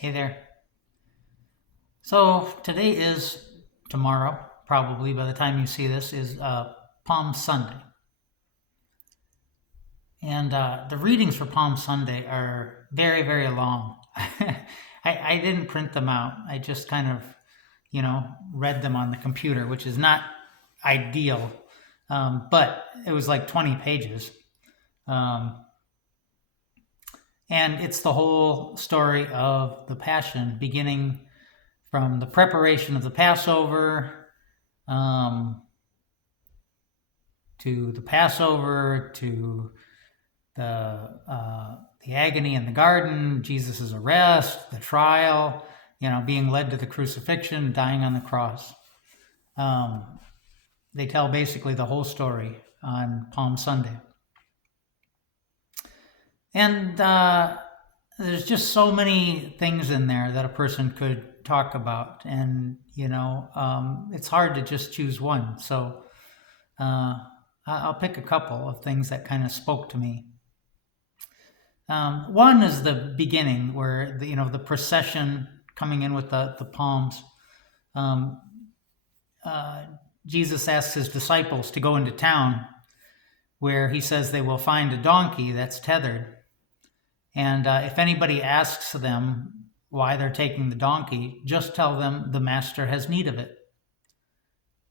Hey there. So tomorrow, probably by the time you see this, is Palm Sunday. And the readings for Palm Sunday are very, very long. I didn't print them out. I just kind of, read them on the computer, which is not ideal. But it was like 20 pages. Um, and it's the whole story of the Passion, beginning from the preparation of the Passover um, to the Passover to the agony in the garden, Jesus' arrest, the trial, being led to the crucifixion, dying on the cross. They tell basically the whole story on Palm Sunday. And there's just so many things in there that a person could talk about. And, it's hard to just choose one. So I'll pick a couple of things that kind of spoke to me. One is the beginning where, the procession coming in with the palms. Jesus asks his disciples to go into town where he says they will find a donkey that's tethered. And if anybody asks them why they're taking the donkey, just tell them the master has need of it.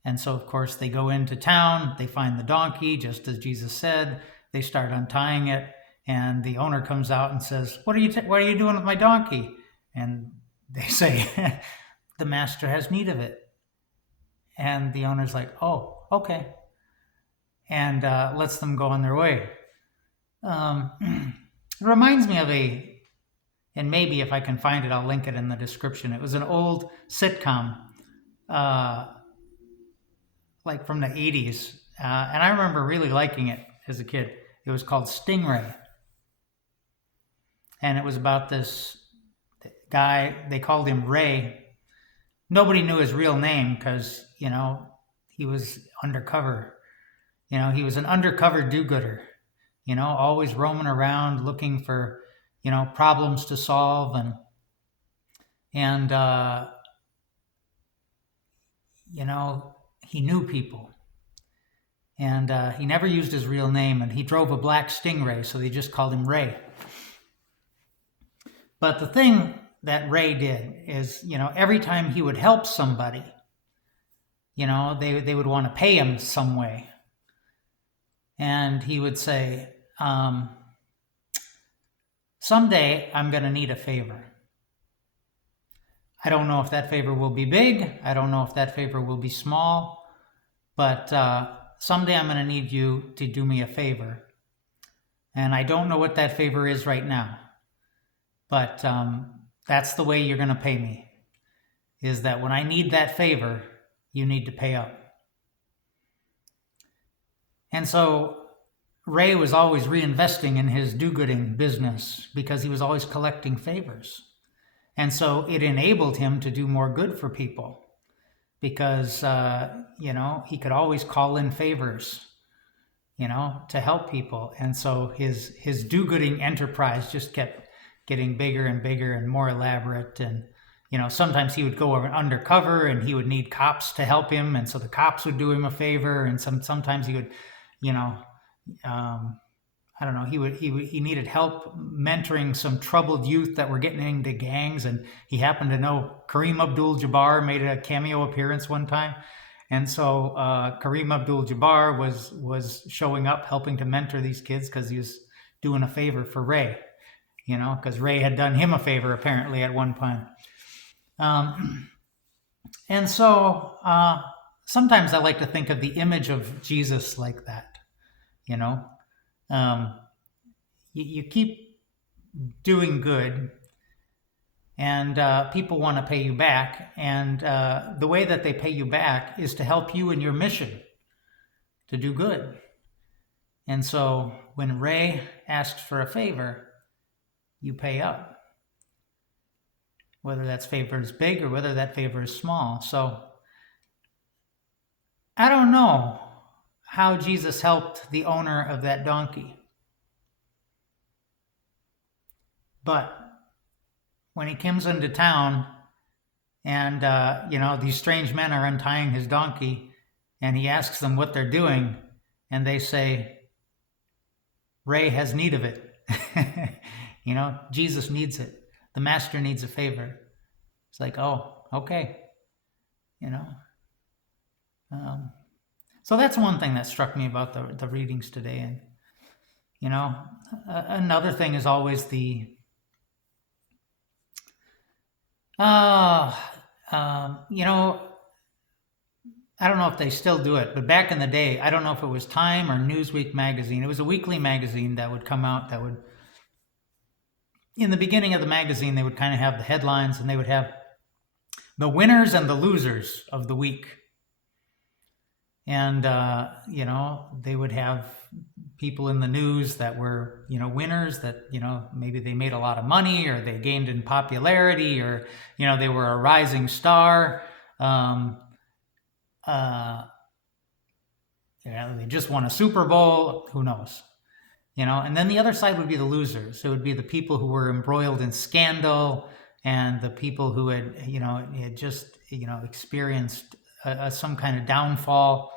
And so, of course, they go into town, they find the donkey, just as Jesus said, they start untying it, and the owner comes out and says, what are you doing with my donkey? And they say, the master has need of it. And the owner's like, oh, okay. And lets them go on their way. It reminds me of and maybe if I can find it, I'll link it in the description. It was an old sitcom, like from the 80s. And I remember really liking it as a kid. It was called Stingray. And it was about this guy, they called him Ray. Nobody knew his real name because, he was undercover. He was an undercover do-gooder, always roaming around looking for, problems to solve. And he knew people. And he never used his real name, and he drove a black Stingray, so they just called him Ray. But the thing that Ray did is, every time he would help somebody, they would want to pay him some way. And he would say, someday I'm going to need a favor. I don't know if that favor will be big. I don't know if that favor will be small. But someday I'm going to need you to do me a favor. And I don't know what that favor is right now. But that's the way you're going to pay me, is that when I need that favor, you need to pay up. And so Ray was always reinvesting in his do-gooding business because he was always collecting favors. And so it enabled him to do more good for people because, he could always call in favors, to help people. And so his do-gooding enterprise just kept getting bigger and bigger and more elaborate. And, sometimes he would go undercover and he would need cops to help him. And so the cops would do him a favor. And sometimes he would, I don't know, he needed help mentoring some troubled youth that were getting into gangs. And he happened to know Kareem Abdul-Jabbar made a cameo appearance one time. And so Kareem Abdul-Jabbar was showing up, helping to mentor these kids because he was doing a favor for Ray. Because Ray had done him a favor apparently at one point. And so sometimes I like to think of the image of Jesus like that. You keep doing good, and people want to pay you back. And the way that they pay you back is to help you in your mission to do good. And so when Ray asks for a favor, you pay up, whether that favor is big or whether that favor is small. So I don't know how Jesus helped the owner of that donkey. But when he comes into town, and these strange men are untying his donkey, and he asks them what they're doing, and they say, Ray has need of it. Jesus needs it. The master needs a favor. It's like, oh, okay. So that's one thing that struck me about the readings today. And another thing is always the I don't know if they still do it, but back in the day, I don't know if it was Time or Newsweek magazine. It was a weekly magazine that would come out that would, in the beginning of the magazine, they would kind of have the headlines, and they would have the winners and the losers of the week. And, they would have people in the news that were, winners that, maybe they made a lot of money, or they gained in popularity, or, they were a rising star. They just won a Super Bowl, who knows? And then the other side would be the losers. It would be the people who were embroiled in scandal, and the people who had, had just, experienced some kind of downfall.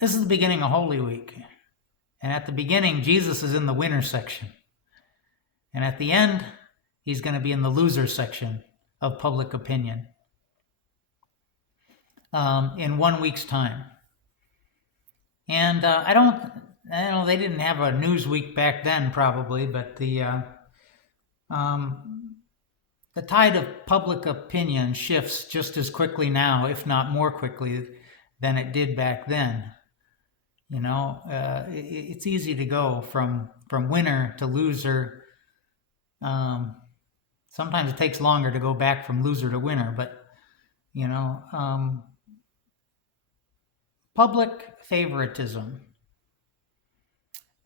This is the beginning of Holy Week. And at the beginning, Jesus is in the winner section. And at the end, he's going to be in the loser section of public opinion in 1 week's time. And I don't know, they didn't have a Newsweek back then probably, but the tide of public opinion shifts just as quickly now, if not more quickly, than it did back then. It's easy to go from winner to loser. Sometimes it takes longer to go back from loser to winner, but public favoritism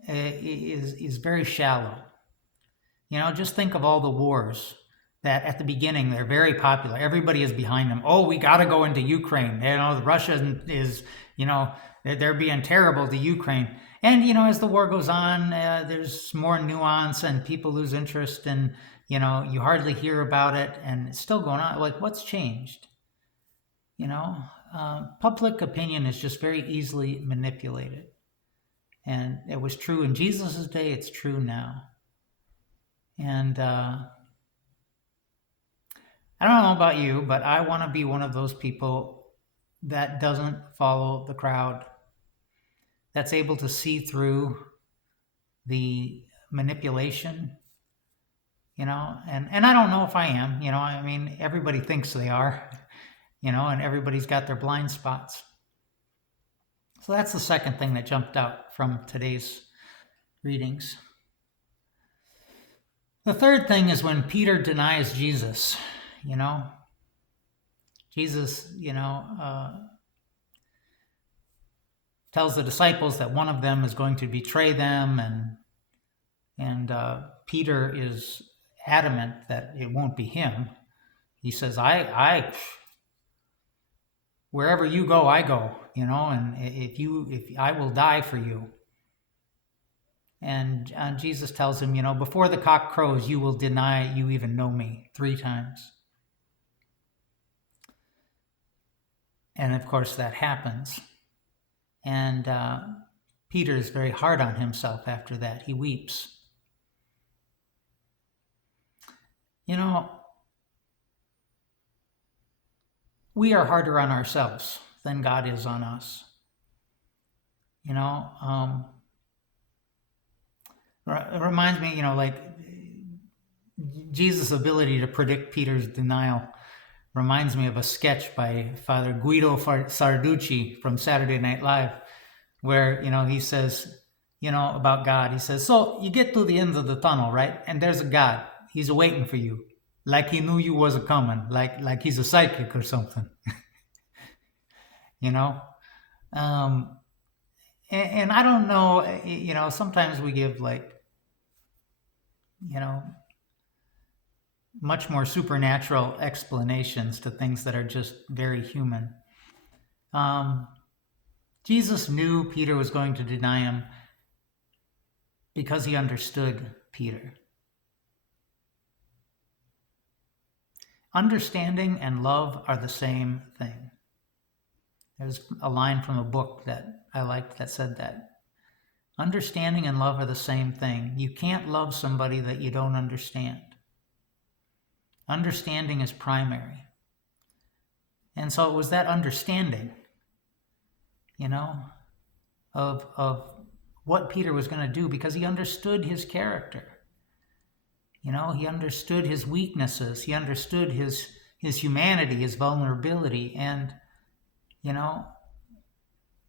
is very shallow. Just think of all the wars that at the beginning, they're very popular. Everybody is behind them. Oh, we got to go into Ukraine. Russia is, they're being terrible to Ukraine. And, as the war goes on, there's more nuance, and people lose interest, and, you hardly hear about it, and it's still going on. Like, what's changed? Public opinion is just very easily manipulated. And it was true in Jesus' day, it's true now. And I don't know about you, but I want to be one of those people that doesn't follow the crowd, that's able to see through the manipulation, and I don't know if I am, everybody thinks they are, and everybody's got their blind spots. So that's the second thing that jumped out from today's readings. The third thing is when Peter denies Jesus. Jesus, tells the disciples that one of them is going to betray them, and Peter is adamant that it won't be him. He says, I wherever you go, I go, and if I will die for you. And Jesus tells him, before the cock crows, you will deny you even know me 3 times. And of course that happens. And Peter is very hard on himself after that. He weeps. We are harder on ourselves than God is on us. It reminds me, like Jesus' ability to predict Peter's denial reminds me of a sketch by Father Guido Sarducci from Saturday Night Live, where, he says, about God. He says, so you get to the end of the tunnel, right? And there's a God. He's waiting for you. Like he knew you was coming. Like he's a psychic or something. And I don't know, sometimes we give much more supernatural explanations to things that are just very human. Jesus knew Peter was going to deny him because he understood Peter. Understanding and love are the same thing. There's a line from a book that I liked that said that. Understanding and love are the same thing. You can't love somebody that you don't understand. Understanding is primary. And so it was that understanding, of what Peter was going to do, because he understood his character. He understood his weaknesses. He understood his humanity, his vulnerability, and,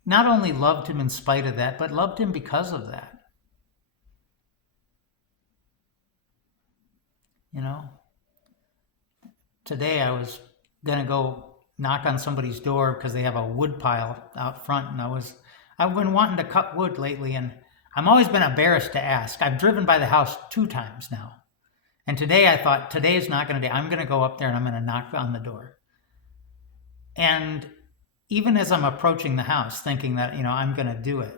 not only loved him in spite of that, but loved him because of that. Today I was going to go knock on somebody's door because they have a wood pile out front, and I've been wanting to cut wood lately, and I've always been embarrassed to ask. I've driven by the house 2 times now. And today I thought, today's not going to be, I'm going to go up there and I'm going to knock on the door. And even as I'm approaching the house, thinking that, I'm going to do it,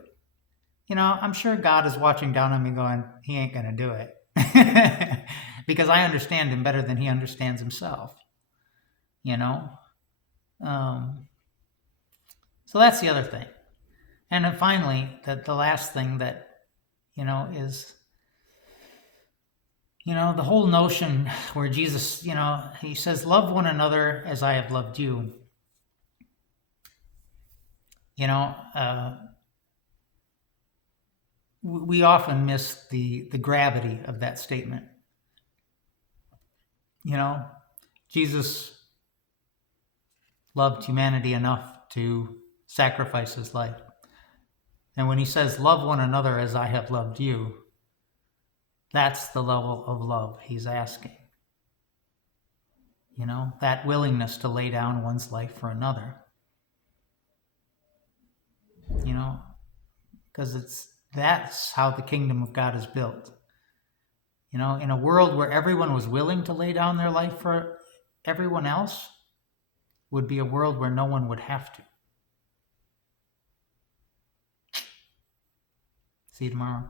I'm sure God is watching down on me going, he ain't going to do it. Because I understand him better than he understands himself, So that's the other thing. And then finally, the last thing that, is, the whole notion where Jesus, he says, love one another as I have loved you. We often miss the gravity of that statement. Jesus loved humanity enough to sacrifice his life. And when he says, love one another as I have loved you, that's the level of love he's asking. That willingness to lay down one's life for another. Because that's how the kingdom of God is built. In a world where everyone was willing to lay down their life for everyone else, would be a world where no one would have to. See you tomorrow.